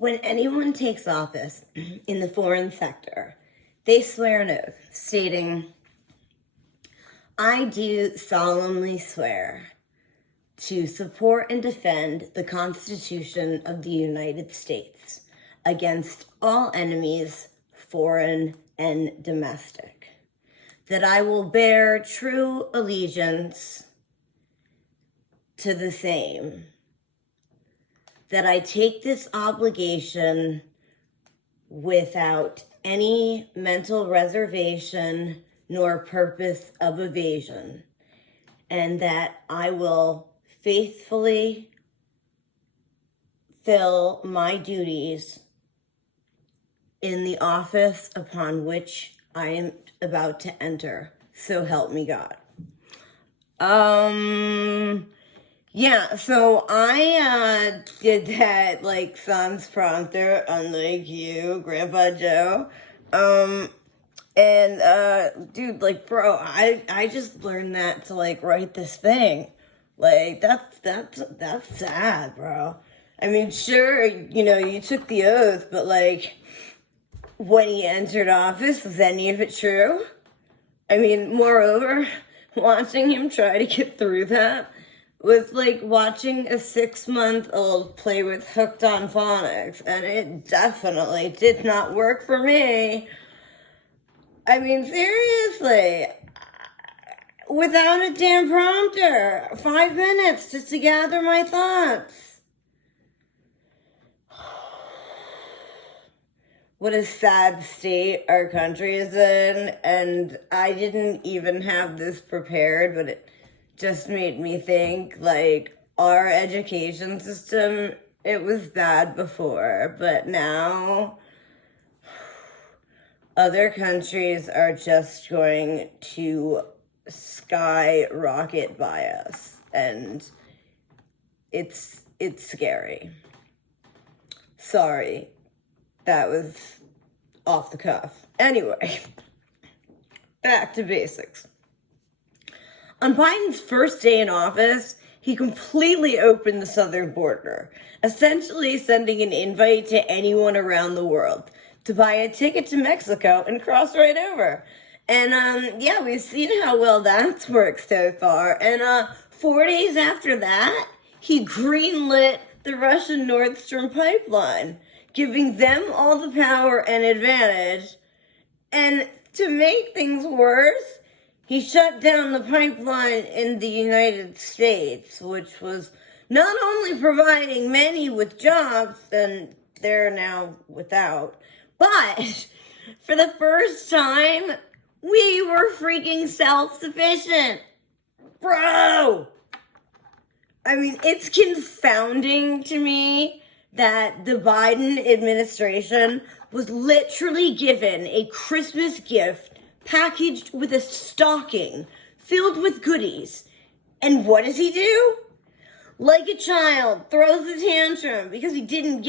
When anyone takes office in the foreign sector, they swear an oath stating, "I do solemnly swear to support and defend the Constitution of the United States against all enemies, foreign and domestic, that I will bear true allegiance to the same, that I take this obligation without any mental reservation nor purpose of evasion, and that I will faithfully fill my duties in the office upon which I am about to enter. So help me God." Yeah, so I did that like sans prompter, unlike you, Grandpa Joe. Dude, like, bro, I just learned that to like write this thing. Like, that's sad, bro. I mean, sure, you took the oath, but like, when he entered office, was any of it true? I mean, moreover, watching him try to get through that was like watching a 6-month-old play with Hooked on Phonics, and it definitely did not work for me. I mean, seriously, without a damn prompter, 5 minutes just to gather my thoughts. What a sad state our country is in, and I didn't even have this prepared, but it just made me think, like, our education system, it was bad before, but now other countries are just going to skyrocket by us, and it's scary. Sorry, that was off the cuff. Anyway, back to basics. On Biden's first day in office, he completely opened the southern border, essentially sending an invite to anyone around the world to buy a ticket to Mexico and cross right over. And yeah, we've seen how well that's worked so far. And 4 days after that, he greenlit the Russian Nord Stream pipeline, giving them all the power and advantage. And to make things worse, he shut down the pipeline in the United States, which was not only providing many with jobs, and they're now without, but for the first time, we were freaking self-sufficient. Bro! I mean, it's confounding to me that the Biden administration was literally given a Christmas gift packaged with a stocking filled with goodies. And what does he do? Like a child, throws a tantrum because he didn't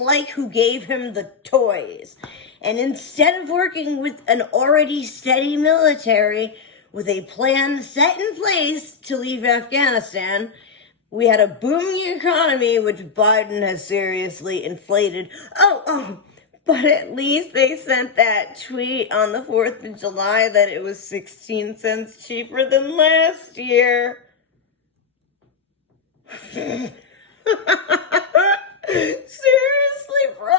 like who gave him the toys. And instead of working with an already steady military with a plan set in place to leave Afghanistan, we had a booming economy, which Biden has seriously inflated. But at least they sent that tweet on the 4th of July that it was 16 cents cheaper than last year. Seriously, bro?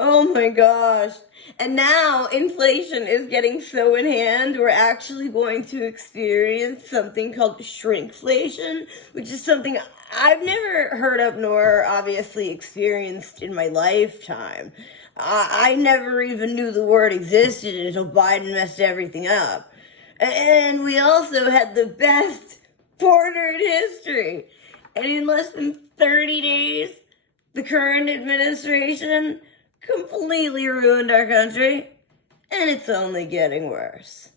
Oh my gosh. And now inflation is getting so in hand, we're actually going to experience something called shrinkflation, which is something I've never heard of nor obviously experienced in my lifetime. I never even knew the word existed until Biden messed everything up. And we also had the best border in history. And in less than 30 days, the current administration completely ruined our country. And it's only getting worse.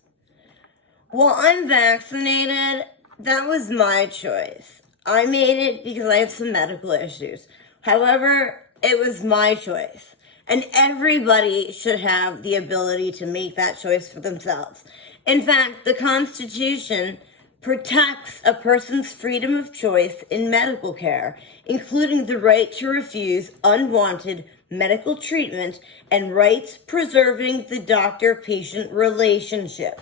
Well, I'm vaccinated. That was my choice. I made it because I have some medical issues. However, it was my choice. And everybody should have the ability to make that choice for themselves. In fact, the Constitution protects a person's freedom of choice in medical care, including the right to refuse unwanted medical treatment and rights preserving the doctor-patient relationship.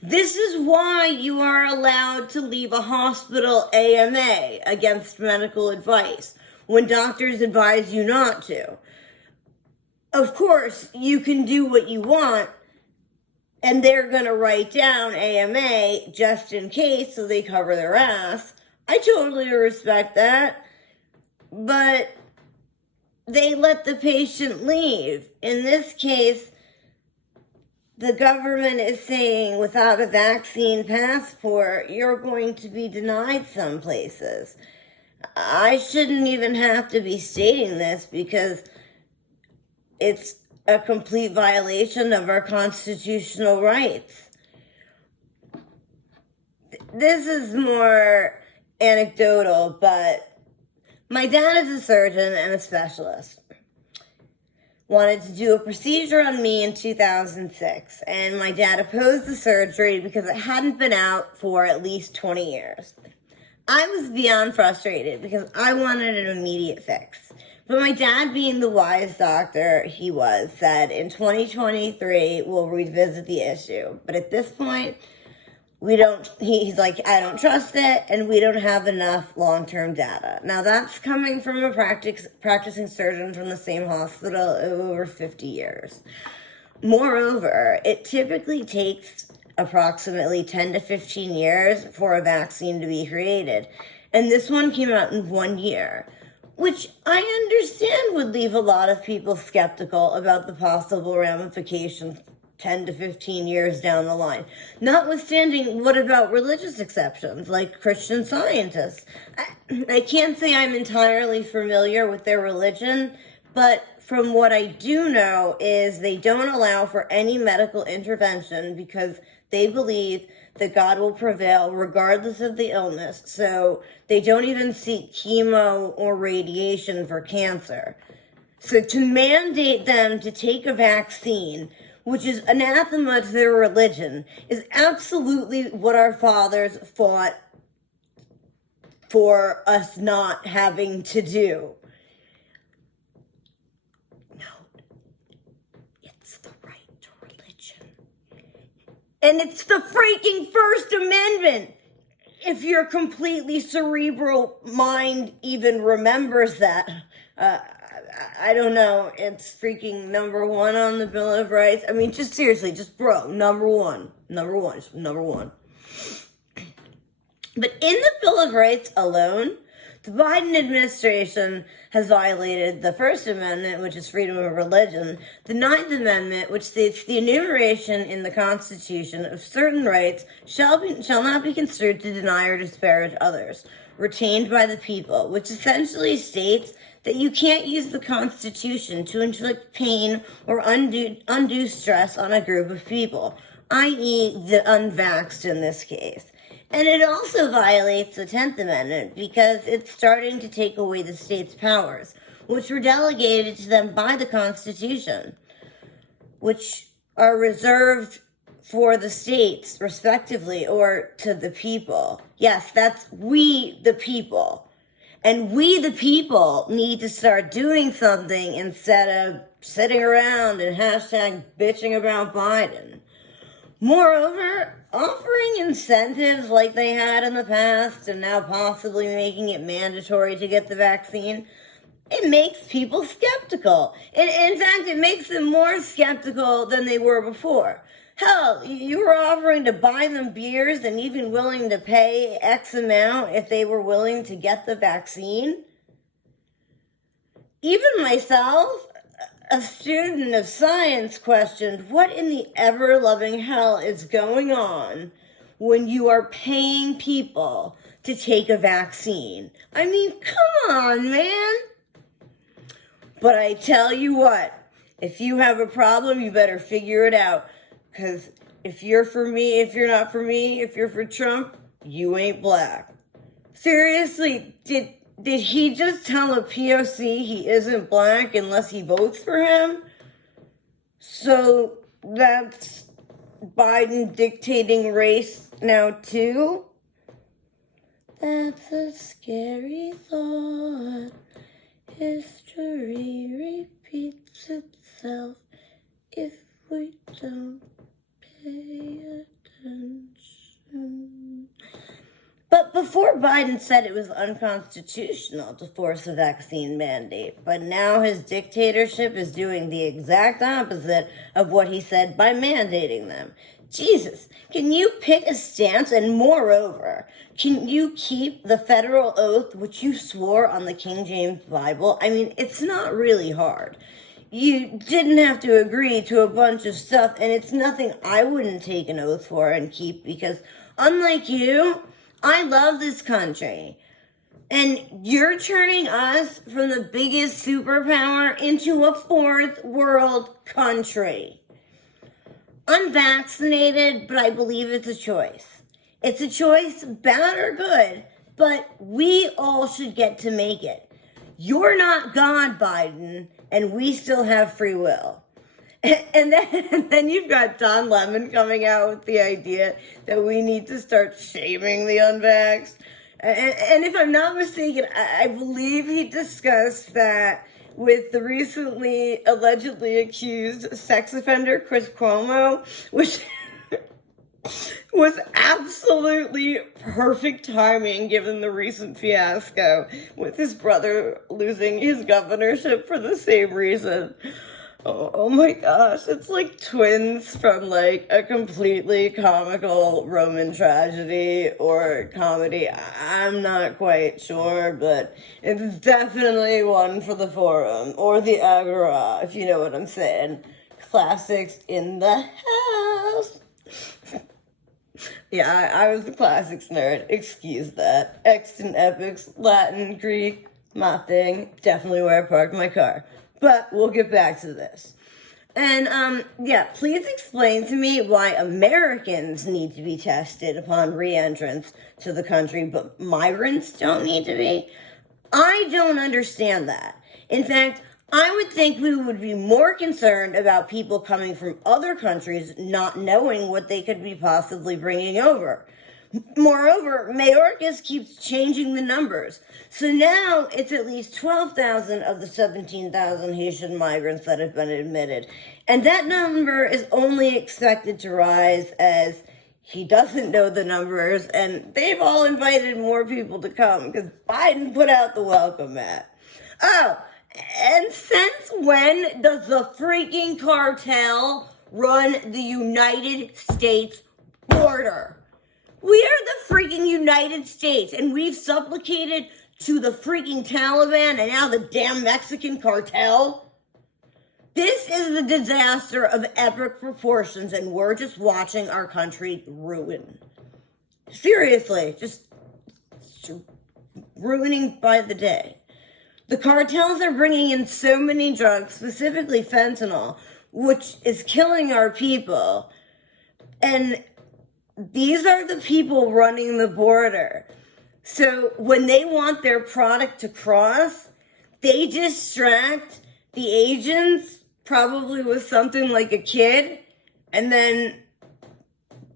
This is why you are allowed to leave a hospital AMA against medical advice when doctors advise you not to. Of course, you can do what you want, and they're going to write down AMA just in case so they cover their ass. I totally respect that. But they let the patient leave. In this case, the government is saying without a vaccine passport, you're going to be denied some places. I shouldn't even have to be stating this because it's a complete violation of our constitutional rights. This is more anecdotal, but my dad is a surgeon and a specialist. Wanted to do a procedure on me in 2006, and my dad opposed the surgery because it hadn't been out for at least 20 years. I was beyond frustrated because I wanted an immediate fix. But my dad, being the wise doctor he was, said in 2023, we'll revisit the issue. But at this point, he's like, I don't trust it, and we don't have enough long-term data. Now, that's coming from a practicing surgeon from the same hospital of over 50 years. Moreover, it typically takes approximately 10 to 15 years for a vaccine to be created. And this one came out in 1 year, which I understand would leave a lot of people skeptical about the possible ramifications 10 to 15 years down the line. Notwithstanding, what about religious exceptions, like Christian Scientists? I can't say I'm entirely familiar with their religion, but from what I do know is they don't allow for any medical intervention because they believe that God will prevail regardless of the illness, so they don't even seek chemo or radiation for cancer. So to mandate them to take a vaccine, which is anathema to their religion, is absolutely what our fathers fought for us not having to do. No, it's the right to religion. And it's the freaking First Amendment. If your completely cerebral mind even remembers that. I don't know. It's freaking number one on the Bill of Rights. I mean, just seriously, just bro, number one. But in the Bill of Rights alone, the Biden administration has violated the First Amendment, which is freedom of religion, the Ninth Amendment, which states the enumeration in the Constitution of certain rights shall not be construed to deny or disparage others, retained by the people, which essentially states that you can't use the Constitution to inflict pain or undue stress on a group of people, i.e. the unvaxxed in this case. And it also violates the 10th Amendment because it's starting to take away the state's powers, which were delegated to them by the Constitution, which are reserved for the states, respectively, or to the people. Yes, that's we, the people. And we, the people, need to start doing something instead of sitting around and hashtag bitching about Biden. Moreover, offering incentives like they had in the past and now possibly making it mandatory to get the vaccine, it makes people skeptical. In fact, it makes them more skeptical than they were before. Hell, you were offering to buy them beers and even willing to pay X amount if they were willing to get the vaccine. Even myself, a student of science, questioned what in the ever-loving hell is going on when you are paying people to take a vaccine. I mean, come on, man. But I tell you what, if you have a problem, you better figure it out. Because if you're for me, if you're not for me, if you're for Trump, you ain't black. Seriously, did he just tell a POC he isn't black unless he votes for him? So that's Biden dictating race now too? That's a scary thought. History repeats itself if we don't pay attention. But before Biden said it was unconstitutional to force a vaccine mandate, but now his dictatorship is doing the exact opposite of what he said by mandating them. Jesus, can you pick a stance? And moreover, can you keep the federal oath which you swore on the King James Bible? I mean, it's not really hard. You didn't have to agree to a bunch of stuff, and it's nothing I wouldn't take an oath for and keep because, unlike you, I love this country. And you're turning us from the biggest superpower into a fourth world country. Unvaccinated, but I believe it's a choice. It's a choice, bad or good, but we all should get to make it. You're not God, Biden, and we still have free will. And then you've got Don Lemon coming out with the idea that we need to start shaming the unvaxxed. And if I'm not mistaken, I believe he discussed that with the recently allegedly accused sex offender Chris Cuomo, which was absolutely perfect timing given the recent fiasco with his brother losing his governorship for the same reason. Oh my gosh, it's like twins from like a completely comical Roman tragedy or comedy. I'm not quite sure, but it's definitely one for the forum or the agora, if you know what I'm saying. Classics in the house. Yeah, I was a classics nerd. Excuse that. Extant epics, Latin, Greek, my thing. Definitely where I parked my car. But we'll get back to this. And, please explain to me why Americans need to be tested upon re-entrance to the country, but migrants don't need to be. I don't understand that. In fact, I would think we would be more concerned about people coming from other countries not knowing what they could be possibly bringing over. Moreover, Mayorkas keeps changing the numbers. So now it's at least 12,000 of the 17,000 Haitian migrants that have been admitted. And that number is only expected to rise as he doesn't know the numbers, and they've all invited more people to come because Biden put out the welcome mat. Oh, and since when does the freaking cartel run the United States border? We are the freaking United States, and we've supplicated to the freaking Taliban and now the damn Mexican cartel. This is a disaster of epic proportions, and we're just watching our country ruin. Seriously, just ruining by the day. The cartels are bringing in so many drugs, specifically fentanyl, which is killing our people. And these are the people running the border. So when they want their product to cross, they distract the agents, probably with something like a kid, and then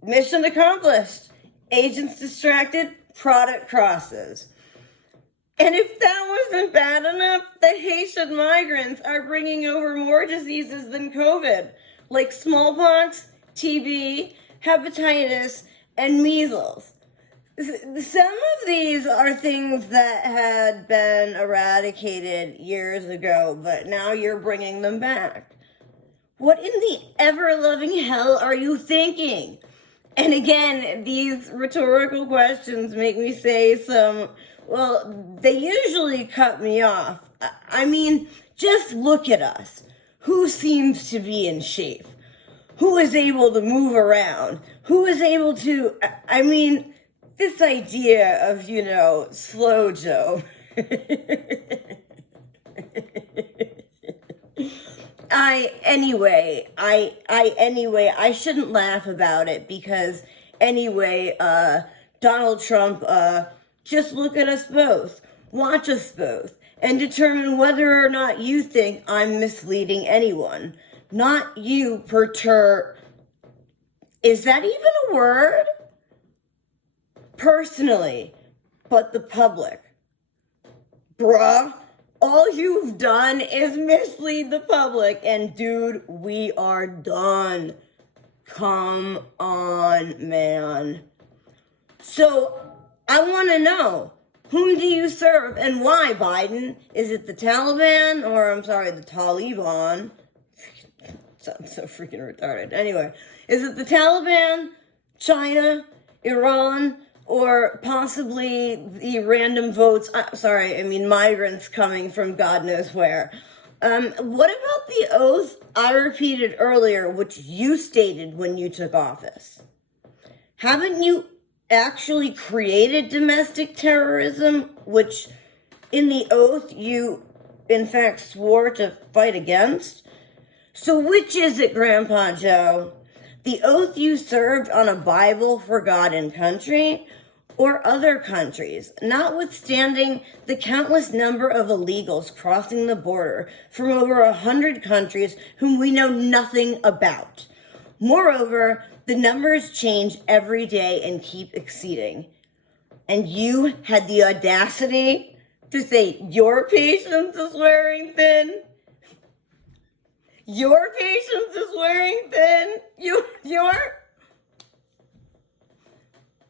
mission accomplished. Agents distracted, product crosses. And if that wasn't bad enough, the Haitian migrants are bringing over more diseases than COVID, like smallpox, TB, hepatitis, and measles. Some of these are things that had been eradicated years ago, but now you're bringing them back. What in the ever-loving hell are you thinking? And again, these rhetorical questions make me say they usually cut me off. I mean, just look at us. Who seems to be in shape? Who is able to move around? Who is able to, this idea of, slow Joe. I shouldn't laugh about it because Donald Trump, just look at us both, watch us both, and determine whether or not you think I'm misleading anyone. Not you is that even a word? Personally, but the public. Bruh, all you've done is mislead the public. And dude, we are done. Come on, man. So, I want to know, whom do you serve and why, Biden? Is it the Taliban or, the Taliban? Sounds so freaking retarded. Anyway, is it the Taliban, China, Iran, or possibly the random votes, migrants coming from God knows where? What about the oath I repeated earlier, which you stated when you took office? Haven't you actually created domestic terrorism, which in the oath you, in fact, swore to fight against? So which is it, Grandpa Joe? The oath you served on a Bible for God and country, or other countries, notwithstanding the countless number of illegals crossing the border from over 100 countries whom we know nothing about? Moreover, the numbers change every day and keep exceeding. And you had the audacity to say your patience is wearing thin? Your patience is wearing thin?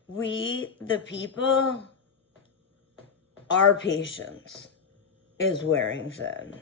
We, the people, our patience is wearing thin.